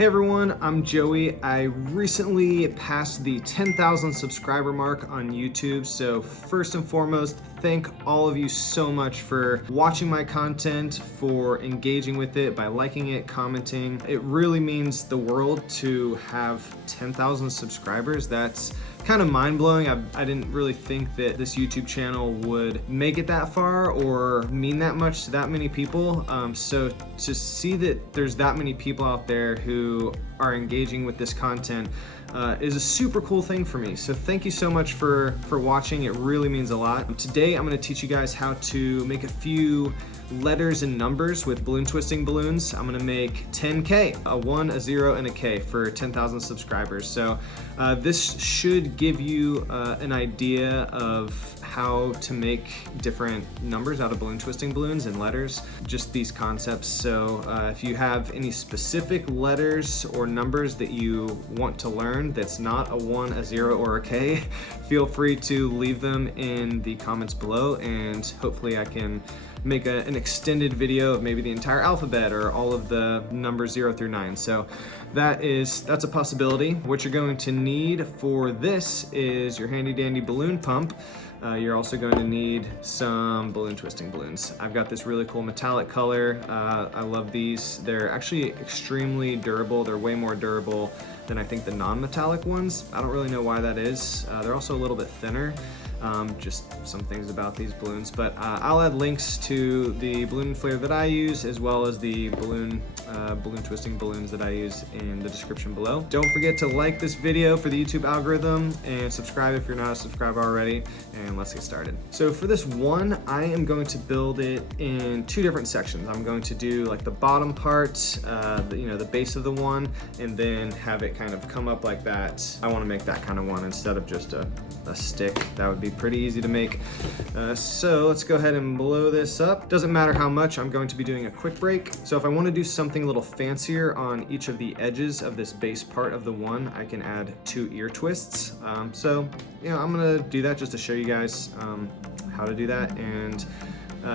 Hey everyone, I'm Joey. I recently passed the 10,000 subscriber mark on YouTube, so first and foremost, thank all of you so much for watching my content, for engaging with it by liking it, commenting. It really means the world to have 10,000 subscribers. That's kind of mind-blowing. I didn't really think that this YouTube channel would make it that far or mean that much to that many people. So to see that there's that many people out there who are engaging with this content is a super cool thing for me. So thank you so much for watching. It really means a lot. Today I'm going to teach you guys how to make a few letters and numbers with balloon twisting balloons. I'm gonna make 10K, a 1, a 0, and a K for 10,000 subscribers. So this should give you an idea of how to make different numbers out of balloon twisting balloons and letters, just these concepts. So if you have any specific letters or numbers that you want to learn that's not a 1, a 0, or a K, feel free to leave them in the comments below, and hopefully I can make an extended video of maybe the entire alphabet or all of the numbers 0 through 9. So that's a possibility. What you're going to need for this is your handy dandy balloon pump. You're also going to need some balloon twisting balloons. I've got this really cool metallic color. I love these. They're actually extremely durable. They're way more durable than I think the non-metallic ones. I don't really know why that is. They're also a little bit thinner. Just some things about these balloons, but I'll add links to the balloon inflator that I use, as well as the balloon twisting balloons that I use in the description below. Don't forget to like this video for the YouTube algorithm and subscribe if you're not a subscriber already, and let's get started. So for this one, I am going to build it in two different sections. I'm going to do like the bottom part, the base of the one, and then have it kind of come up like that. I want to make that kind of one instead of just a stick. That would be pretty easy to make. So let's go ahead and blow this up. Doesn't matter how much, I'm going to be doing a quick break. So if I want to do something a little fancier on each of the edges of this base part of the one, I can add 2 ear twists. I'm gonna do that just to show you guys how to do that, and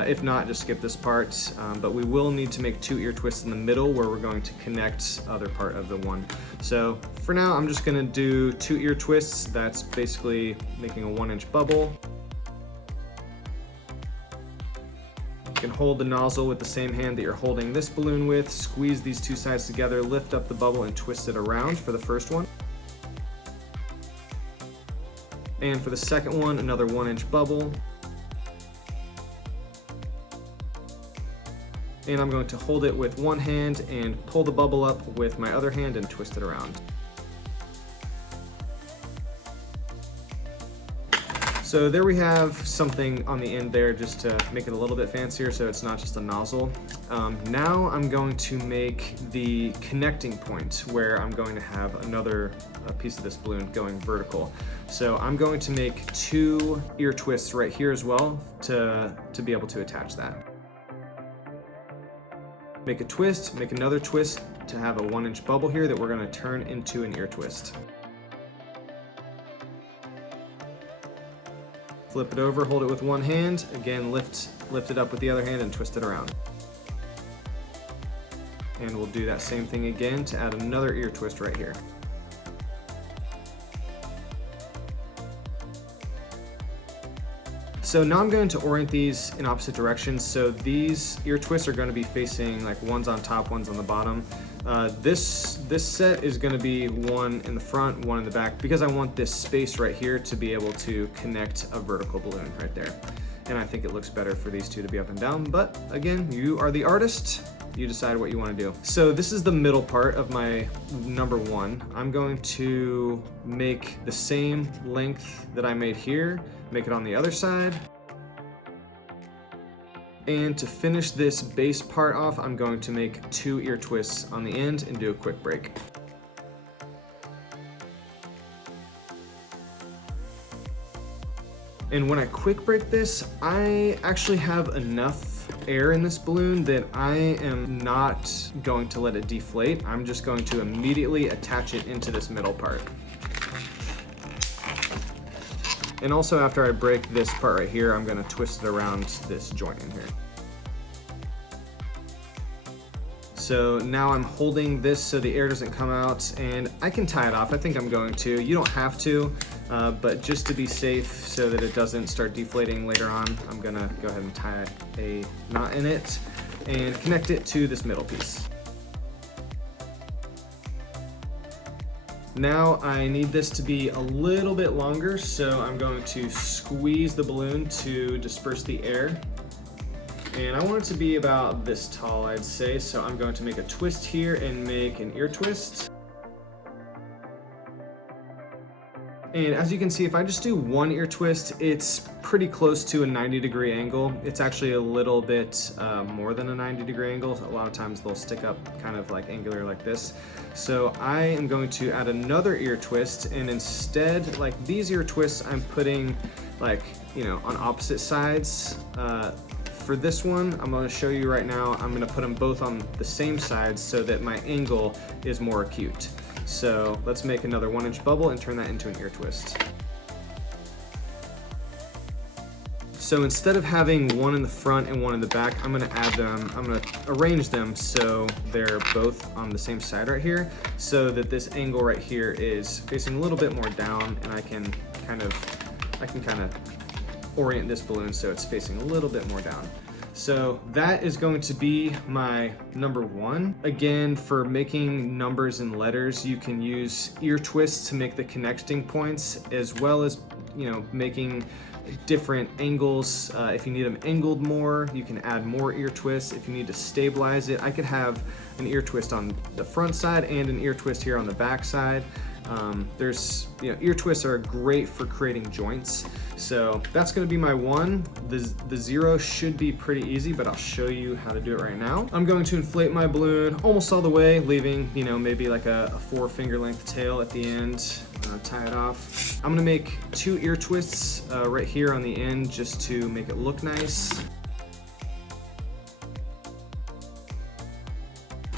if not, just skip this part, but we will need to make 2 ear twists in the middle where we're going to connect other part of the one. So for now, I'm just gonna do 2 ear twists. That's basically making a 1-inch bubble. You can hold the nozzle with the same hand that you're holding this balloon with, squeeze these two sides together, lift up the bubble, and twist it around for the first one. And for the second one, another 1-inch bubble. And I'm going to hold it with one hand and pull the bubble up with my other hand and twist it around. So there we have something on the end there just to make it a little bit fancier so it's not just a nozzle. Now I'm going to make the connecting point where I'm going to have another piece of this balloon going vertical. So I'm going to make 2 ear twists right here as well to be able to attach that. Make a twist, make another twist to have a 1-inch bubble here that we're going to turn into an ear twist. Flip it over, hold it with one hand, again lift it up with the other hand and twist it around. And we'll do that same thing again to add another ear twist right here. So now I'm going to orient these in opposite directions. So these ear twists are going to be facing like one's on top, one's on the bottom. This set is going to be one in the front, one in the back, because I want this space right here to be able to connect a vertical balloon right there. And I think it looks better for these two to be up and down, but again, you are the artist. You decide what you want to do. So this is the middle part of my number 1. I'm going to make the same length that I made here, make it on the other side. And to finish this base part off, I'm going to make 2 ear twists on the end and do a quick break. And when I quick break this, I actually have enough air in this balloon that I am not going to let it deflate. I'm just going to immediately attach it into this middle part. And also after I break this part right here, I'm going to twist it around this joint in here. So now I'm holding this so the air doesn't come out, and I can tie it off. I think I'm going to. You don't have to, but just to be safe so that it doesn't start deflating later on, I'm gonna go ahead and tie a knot in it and connect it to this middle piece. Now I need this to be a little bit longer, so I'm going to squeeze the balloon to disperse the air. And I want it to be about this tall, I'd say, so I'm going to make a twist here and make an ear twist. And as you can see, if I just do one ear twist, it's pretty close to a 90-degree angle. It's actually a little bit more than a 90-degree angle. A lot of times they'll stick up kind of like angular like this. So I am going to add another ear twist, and instead, like these ear twists, I'm putting like, on opposite sides. For this one, I'm going to show you right now, I'm going to put them both on the same side so that my angle is more acute. So let's make another 1-inch bubble and turn that into an ear twist. So instead of having one in the front and one in the back, I'm going to add them, I'm going to arrange them so they're both on the same side right here, so that this angle right here is facing a little bit more down, and I can kind of orient this balloon so it's facing a little bit more down. So that is going to be my number 1. Again, for making numbers and letters, you can use ear twists to make the connecting points, as well as making different angles. If you need them angled more, you can add more ear twists. If you need to stabilize it, I could have an ear twist on the front side and an ear twist here on the back side. Ear twists are great for creating joints. So that's going to be my 1. The 0 should be pretty easy, but I'll show you how to do it right now. I'm going to inflate my balloon almost all the way, leaving, maybe like a 4-finger length tail at the end. Tie it off. I'm going to make 2 ear twists right here on the end just to make it look nice.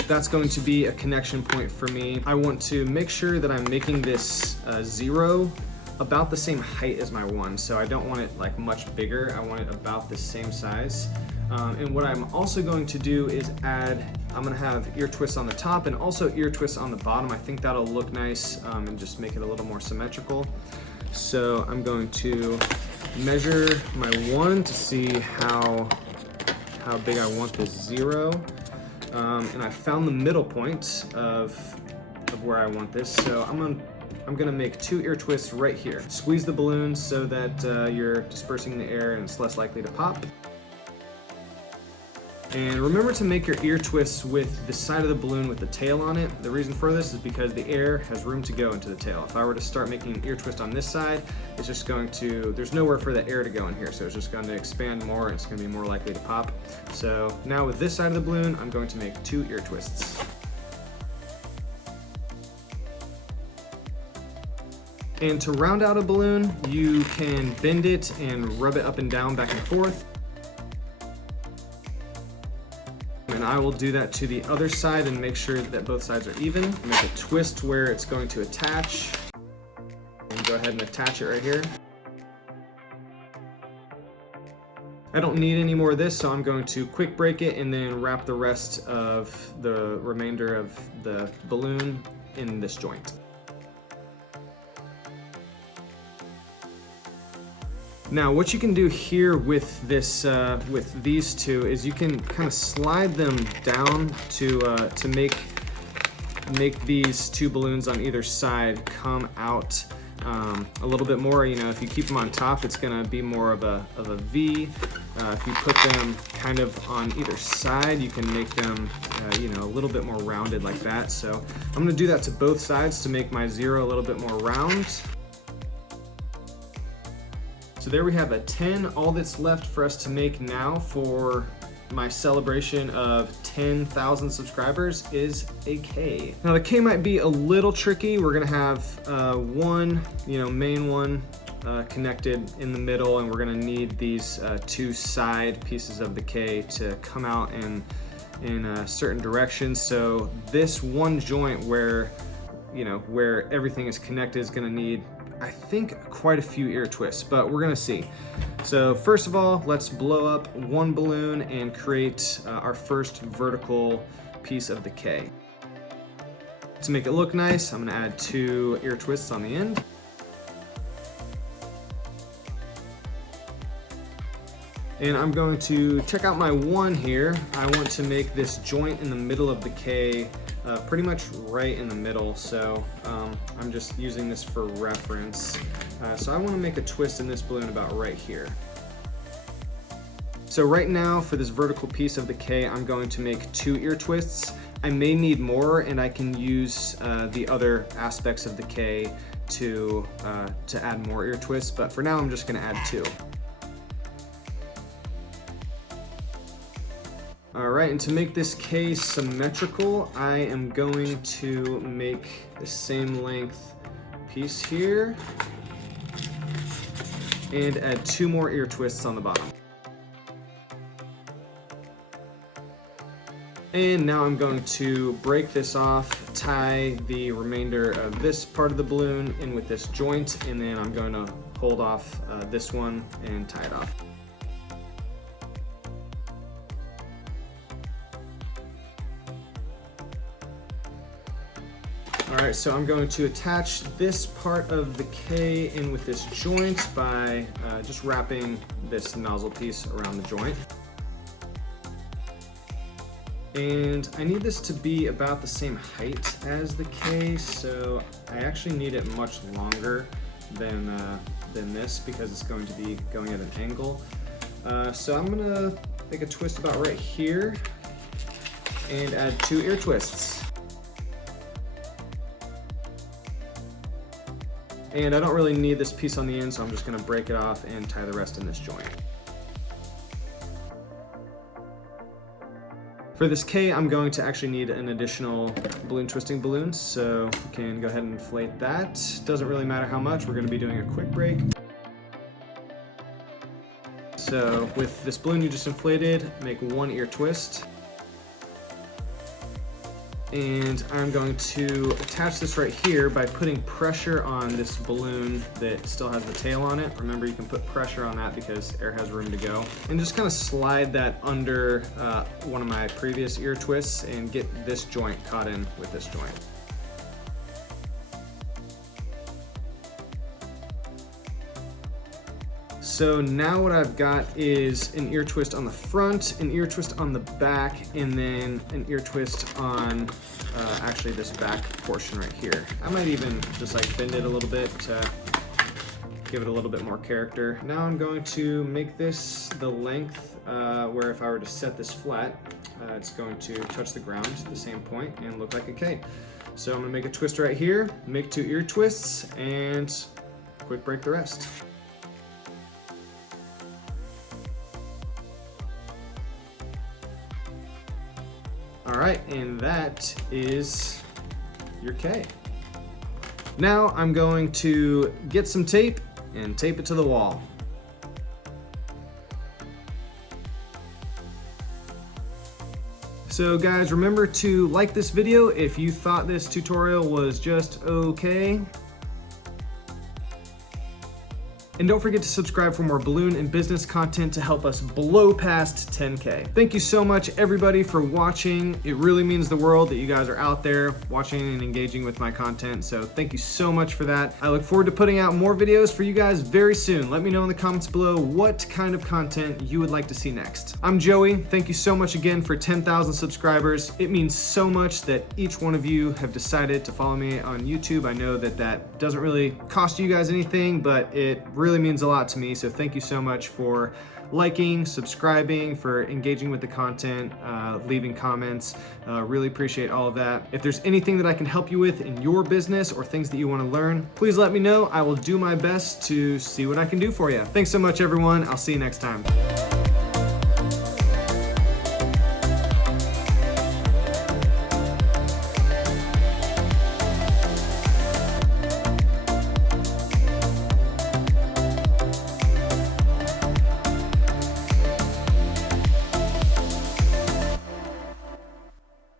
That's going to be a connection point for me. I want to make sure that I'm making this 0 about the same height as my 1, so I don't want it like much bigger. I want it about the same size. And what I'm also going to do is I'm gonna have ear twists on the top and also ear twists on the bottom. I think that'll look nice and just make it a little more symmetrical. So I'm going to measure my 1 to see how big I want this 0. And I found the middle point of where I want this. So I'm gonna make 2 ear twists right here. Squeeze the balloon so that you're dispersing the air and it's less likely to pop. And remember to make your ear twists with the side of the balloon with the tail on it. The reason for this is because the air has room to go into the tail. If I were to start making an ear twist on this side, it's just there's nowhere for the air to go in here, so it's just going to expand more and it's going to be more likely to pop. So now with this side of the balloon, I'm going to make 2 ear twists. And to round out a balloon, you can bend it and rub it up and down, back and forth. And I will do that to the other side and make sure that both sides are even. Make a twist where it's going to attach. And go ahead and attach it right here. I don't need any more of this, so I'm going to quick break it and then wrap the rest of the remainder of the balloon in this joint. Now, what you can do here with this, with these 2, is you can kind of slide them down to make these 2 balloons on either side come out a little bit more. If you keep them on top, it's going to be more of a V. If you put them kind of on either side, you can make them, a little bit more rounded like that. So I'm going to do that to both sides to make my 0 a little bit more round. So there we have a 10. All that's left for us to make now for my celebration of 10,000 subscribers is a K. Now the K might be a little tricky. We're gonna have one, main one connected in the middle, and we're gonna need these 2 side pieces of the K to come out in a certain direction. So this one joint where everything is connected is gonna need, I think, quite a few ear twists, but we're gonna see. So first of all, let's blow up one balloon and create our first vertical piece of the K. To make it look nice, I'm gonna add 2 ear twists on the end. And I'm going to check out my 1 here. I want to make this joint in the middle of the K pretty much right in the middle, so I'm just using this for reference. So I want to make a twist in this balloon about right here. So right now for this vertical piece of the K, I'm going to make 2 ear twists. I may need more, and I can use the other aspects of the K to add more ear twists, but for now I'm just going to add 2. All right, and to make this K symmetrical, I am going to make the same length piece here and add 2 more ear twists on the bottom. And now I'm going to break this off, tie the remainder of this part of the balloon in with this joint, and then I'm going to hold off this one and tie it off. All right, so I'm going to attach this part of the K in with this joint by just wrapping this nozzle piece around the joint. And I need this to be about the same height as the K, so I actually need it much longer than this because it's going to be going at an angle. So I'm gonna make a twist about right here and add 2 ear twists. And I don't really need this piece on the end, so I'm just gonna break it off and tie the rest in this joint. For this K, I'm going to actually need an additional balloon twisting balloon, so we can go ahead and inflate that. Doesn't really matter how much, we're gonna be doing a quick break. So with this balloon you just inflated, make 1 ear twist. And I'm going to attach this right here by putting pressure on this balloon that still has the tail on it. Remember, you can put pressure on that because air has room to go. And just kind of slide that under one of my previous ear twists and get this joint caught in with this joint. So now what I've got is an ear twist on the front, an ear twist on the back, and then an ear twist on actually this back portion right here. I might even just like bend it a little bit to give it a little bit more character. Now I'm going to make this the length where if I were to set this flat, it's going to touch the ground at the same point and look like a K. So I'm gonna make a twist right here, make 2 ear twists, and quick break the rest. All right, and that is your K. Now I'm going to get some tape and tape it to the wall. So guys, remember to like this video if you thought this tutorial was just okay. And don't forget to subscribe for more balloon and business content to help us blow past 10K. Thank you so much everybody for watching. It really means the world that you guys are out there watching and engaging with my content. So thank you so much for that. I look forward to putting out more videos for you guys very soon. Let me know in the comments below what kind of content you would like to see next. I'm Joey. Thank you so much again for 10,000 subscribers. It means so much that each one of you have decided to follow me on YouTube. I know that that doesn't really cost you guys anything, but it really means a lot to me. So thank you so much for liking, subscribing, for engaging with the content, leaving comments. Really appreciate all of that. If there's anything that I can help you with in your business or things that you want to learn, please let me know. I will do my best to see what I can do for you. Thanks so much, everyone. I'll see you next time.